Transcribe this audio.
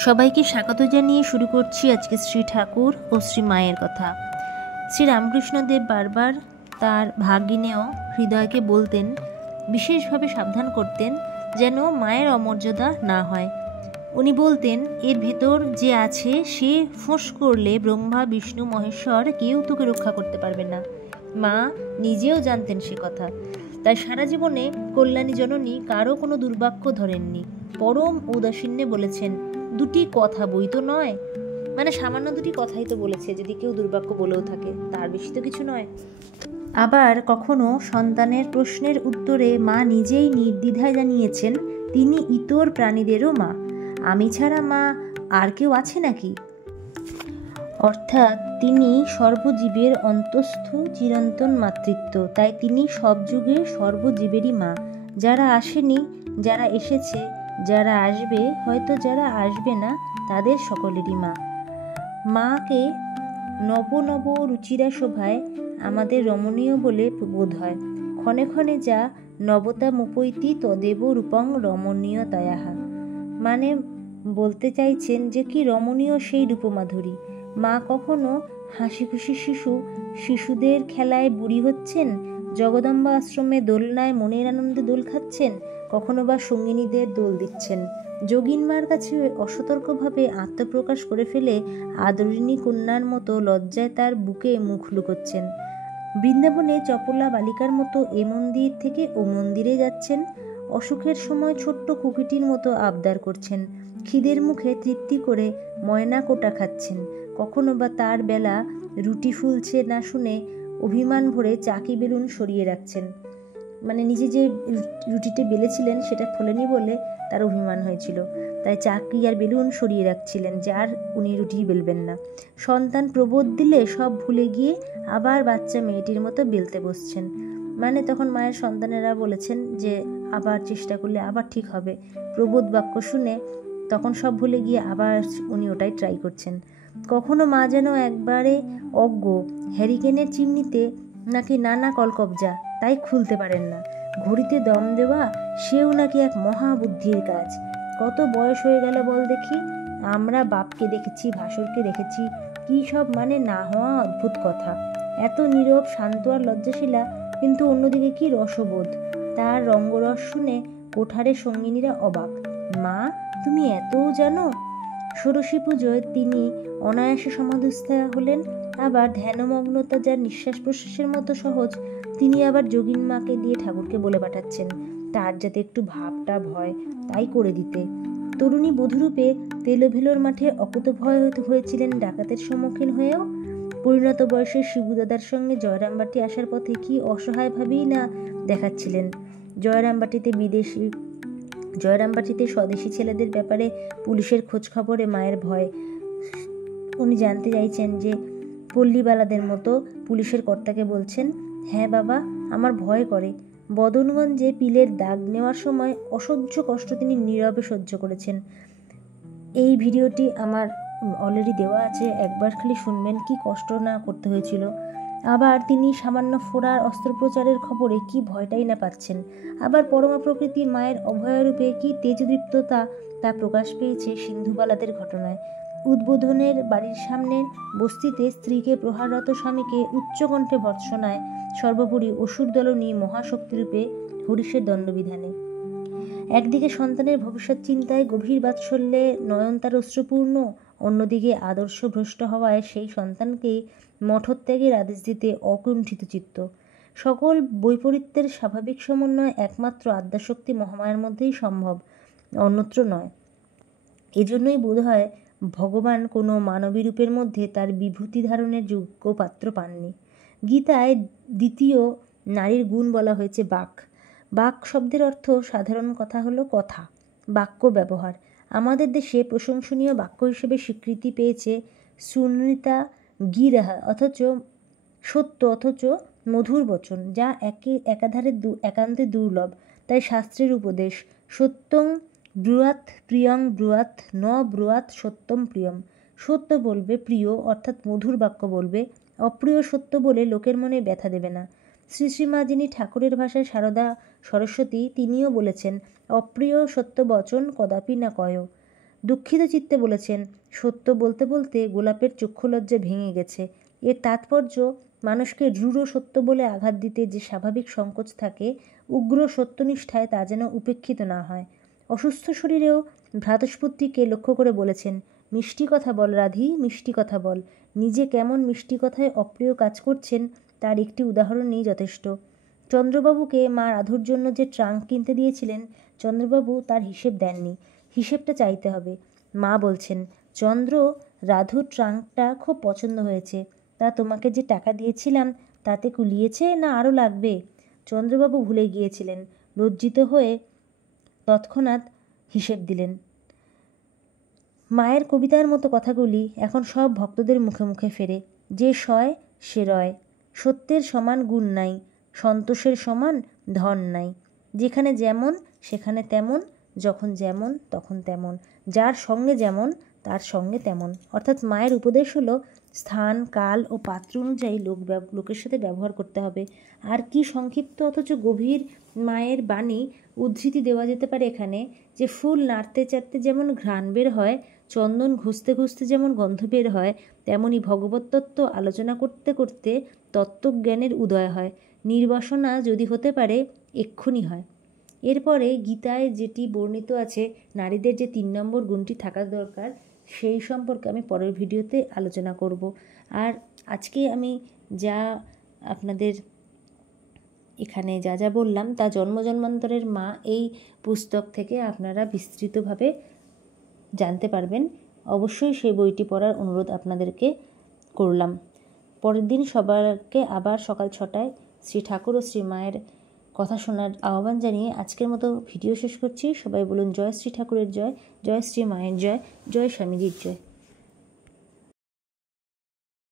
সবাইকে স্বাগত জানিয়ে শুরু করছি আজকে শ্রী ঠাকুর ও শ্রী মায়ের কথা। শ্রী রামকৃষ্ণদেব বারবার তার ভাগিনেও হৃদয়কে বলতেন, বিশেষভাবে সাবধান করতেন যেন মায়ের অমর্যাদা না হয়। উনি বলতেন, এর ভেতর যে আছে সে ফোঁস করলে ব্রহ্মা বিষ্ণু মহেশ্বর কেউ তোকে রক্ষা করতে পারবে না। মা নিজেও জানতেন সে কথা, তাই সারা জীবনে কল্যাণী জননী কারো কোনো দুর্বাক্য ধরেননি। পরম ঔদাসীন্যে বলেছেন, দুটি কথা বই তো নয়, মানে সামান্য দুটি কথাই তো বলেছে, যদি কেউ দুর্বাক্য বলেও থাকে তার বেশি তো কিছু নয়। আবার কখনো সন্তানের প্রশ্নের উত্তরে মা নিজেই নির্দ্বিধায় জানিয়েছেন তিনি ইতর প্রাণীদেরও মা, আমি ছাড়া মা আর কেউ আছে নাকি? অর্থাৎ তিনি সর্বজীবের অন্তস্থ চিরন্তন মাতৃত্ব, তাই তিনি সব যুগে সর্বজীবেরই মা। যারা আসেনি, যারা এসেছে, যারা আসবে, হয়তো যারা আসবে না, তাদের সকলেরই মা। মাকে নব নব রুচিরা শোভায় আমাদের রমণীয় বলে বোধ হয়। ক্ষণে ক্ষণে যা নবতা মুপৈতি তদেব রূপং রমণীয়তায়াহা, মানে বলতে চাইছেন যে কি রমণীয় সেই রূপমাধুরী। মা কখনো হাসি খুশি শিশুদের খেলায় বুড়ি হচ্ছেন, জগদম্বা আশ্রমে দোলনায় মনের আনন্দে দোল খাচ্ছেন, কখনো বা সঙ্গিনীদের দোল দিচ্ছেন। যোগিনমার কাছে অসতর্কভাবে আত্মপ্রকাশ করে ফেলে আদরিণী কন্যার মতো লজ্জায় তার বুকে মুখ লুকোচ্ছেন। বৃন্দাবনে চপলা বালিকার মতো এ মন্দির থেকে ও মন্দিরে যাচ্ছেন, অসুখের সময় ছোট্ট কুকিটির মতো আবদার করছেন, খিদের মুখে তৃপ্তি করে ময়না কোটা খাচ্ছেন, কখনো বা তার বেলা রুটি ফুলছে না শুনে অভিমান ভরে চাকি বেলুন সরিয়ে রাখছেন, মানে নিজে যে রুটিটা বেলেছিলেন সেটা ফোলেনি বলে তার অভিমান হয়েছিল, তাই চাকরি আর বেলুন সরিয়ে রাখছিলেন, যার উনি রুটি বেলবেন না। সন্তান প্রবোধ দিলে সব ভুলে গিয়ে আবার বাচ্চা মেয়েটির মতো বেলতে বসছেন, মানে তখন মায়ের সন্তানেরা বলেছেন যে আবার চেষ্টা করলে আবার ঠিক হবে, প্রবোধ বাক্য শুনে তখন সব ভুলে গিয়ে আবার উনি ওটাই ট্রাই করছেন। কখনো মা যেন একবারে অজ্ঞ, হ্যারিকেনের চিমনিতে নাকি নানা কলকবজা, তাই খুলতে পারেন না। ঘড়িতে দম দেওয়া সেও নাকি এক মহাবুদ্ধির কাজ। কত বয়স হয়ে গেল বল দেখি, আমরা বাপকে দেখেছি, ভাসুরকে দেখেছি, কী সব মানে না হওয়া অদ্ভুত কথা। এত নীরব, শান্ত আর লজ্জাশীলা, কিন্তু অন্যদিকে কি রসবোধ। তার রঙ্গরস শুনে কোঠারে সঙ্গিনীরা অবাক, মা তুমি এতও জানো? ষোড়শী পুজোয় তিনি অনায়াসে সমাধিস্থ হলেন, আবার ধ্যানমগ্নতা যার নিঃশ্বাস প্রশ্বাসের মতো সহজ, তিনি আবার যোগিন মাকে দিয়ে ঠাকুরকে বলে পাঠাচ্ছেন তার যাতে একটু ভাবটা ভয় তাই করে দিতে। তরুণী বধূরূপে তেলোভেলোর মাঠে অকুতভয় হয়েছিলেন ডাকাতের সম্মুখীন হয়েও। পরিণত বয়সের শিবুদাদার সঙ্গে জয়রামবাটি আসার পথে কি অসহায়ভাবেই না দেখাচ্ছিলেন। জয়রামবাটিতে স্বদেশী ছেলেদের ব্যাপারে পুলিশের খোঁজ খবরে মায়ের ভয়। উনি জানতে চাইছেন যে পল্লীবালাদের মতো পুলিশের কর্তাকে বলছেন, হ্যাঁ বাবা আমার ভয় করে। বদনগঞ্জে পিলের দাগ নেওয়ার সময় অসহ্য কষ্ট তিনি নীরবে সহ্য করেছেন। এই ভিডিওটি আমার অলরেডি দেওয়া আছে, একবার খালি শুনবেন কি কষ্ট না করতে হয়েছিল। আবার তিনি সামান্য ফোড়ার অস্ত্রোপচারের খবরে কি ভয়টাই না পাচ্ছেন। আবার পরমা প্রকৃতি মায়ের অভয়রূপে কি তেজদীপ্ততা তা প্রকাশ পেয়েছে সিন্ধুবালাদের ঘটনায়। উদ্বোধনের বাড়ির সামনের বস্তিতে স্ত্রীকে প্রহাররত স্বামীকে উচ্চকণ্ঠে ভর্ৎসনায়, সর্বোপরি অসুরদলনী মহাশক্তিরূপে হরিষের দণ্ডবিধানে। একদিকে সন্তানের ভবিষ্যৎ চিন্তায় গভীর বাৎসল্যে নয়নতার অশ্রুপূর্ণ, অন্যদিকে আদর্শ ভ্রষ্ট হওয়ায় সেই সন্তানকে মঠত্যাগের আদেশ দিতে অকুণ্ঠিত চিত্ত। সকল বৈপরীত্যের স্বাভাবিক সমন্বয় একমাত্র আদ্যাশক্তি মহামায়ার মধ্যেই সম্ভব, অন্যত্র নয়। এজন্যই বোধ হয় ভগবান কোনো মানবী রূপের মধ্যে তার বিভূতি ধারণের যোগ্য পাত্র পাননি। গীতায় দ্বিতীয় নারীর গুণ বলা হয়েছে বাক। বাক শব্দের অর্থ সাধারণ কথা হলো কথা, বাক্য ব্যবহার। আমাদের দেশে প্রশংসনীয় বাক্য হিসেবে স্বীকৃতি পেয়েছে সুনৃতা গিরাহা, সত্য অথচ মধুর বচন, যা একান্তে দুর্লভ। তাই শাস্ত্রের উপদেশ, সত্যং ব্রুয়াত প্রিয়ং ব্রুয়াত ন ব্রুয়াত সত্যম প্রিয়ম। সত্য বলবে, প্রিয় অর্থাৎ মধুর বাক্য বলবে, অপ্রিয় সত্য বলে লোকের মনে ব্যথা দেবে না। শ্রী শ্রীমা যিনি ঠাকুরের ভাষায় সারদা সরস্বতী, তিনিও বলেছেন, অপ্রিয় সত্য বচন কদাপি না কয়। দুঃখিত চিত্তে বলেছেন, সত্য বলতে বলতে গোলাপের চক্ষুলজ্জা ভেঙে গেছে। এর তাৎপর্য মানুষকে দৃঢ় সত্য বলে আঘাত দিতে যে স্বাভাবিক সংকোচ থাকে, উগ্র সত্যনিষ্ঠায় তা যেন উপেক্ষিত না হয়। অসুস্থ শরীরেও ভ্রাতুষ্পুত্রীকে লক্ষ্য করে বলেছেন, মিষ্টি কথা বল রাধি, মিষ্টি কথা বল। নিজে কেমন মিষ্টি কথায় অপ্রিয় কাজ করছেন তার একটি উদাহরণই যথেষ্ট। চন্দ্রবাবুকে মা রাধুর জন্য যে ট্রাঙ্ক কিনতে দিয়েছিলেন, চন্দ্রবাবু তার হিসেব দেননি। হিসেবটা চাইতে হবে। মা বলছেন, চন্দ্র, রাধুর ট্রাঙ্কটা খুব পছন্দ হয়েছে। তা তোমাকে যে টাকা দিয়েছিলাম তাতে কুলিয়েছে না আরও লাগবে? চন্দ্রবাবু ভুলে গিয়েছিলেন। লজ্জিত হয়ে তৎক্ষণাৎ হিসেব দিলেন। মায়ের কবিতার মতো কথাগুলি এখন সব ভক্তদের মুখে মুখে ফেরে। যে সয় সে রয়। সত্যের সমান গুণ নাই, সন্তোষের সমান ধন নাই। যেখানে যেমন সেখানে তেমন, যখন যেমন তখন তেমন, যার সঙ্গে যেমন তার সঙ্গে তেমন। অর্থাৎ মায়ের উপদেশ হলো স্থান, কাল ও পাত্র অনুযায়ী লোকের সাথে ব্যবহার করতে হবে। আর কি সংক্ষিপ্ত অথচ গভীর মায়ের বাণী উদ্ধৃতি দেওয়া যেতে পারে এখানে, যে ফুল নাড়তে চাড়তে যেমন ঘ্রাণ বের হয়, চন্দন ঘষতে ঘষতে যেমন গন্ধ বের হয়, তেমনি ভগবত তত্ত্ব আলোচনা করতে করতে তত্ত্বজ্ঞানের উদয় হয়। নির্বাসনা যদি হতে পারে এক্ষুনি হয়। এরপরে গীতায় যেটি বর্ণিত আছে, নারীদের যে 3 নম্বর গুণটি থাকা দরকার, সেই সম্পর্কে আমি পরের ভিডিওতে আলোচনা করব। আর আজকে আমি যা আপনাদের এখানে যা যা বললাম তা জন্ম জন্মান্তরের মা এই পুস্তক থেকে আপনারা বিস্তৃতভাবে জানতে পারবেন। অবশ্যই সেই বইটি পড়ার অনুরোধ আপনাদেরকে করলাম। পরের দিন সবাইকে আবার সকাল 6টায় শ্রী ঠাকুর ও শ্রী মায়ের কথা শোনার আহ্বান জানিয়ে আজকের মতো ভিডিও শেষ করছি। সবাই বলুন জয় শ্রী ঠাকুরের জয়, জয় শ্রী মায়ের জয়, জয় স্বামীজির জয়।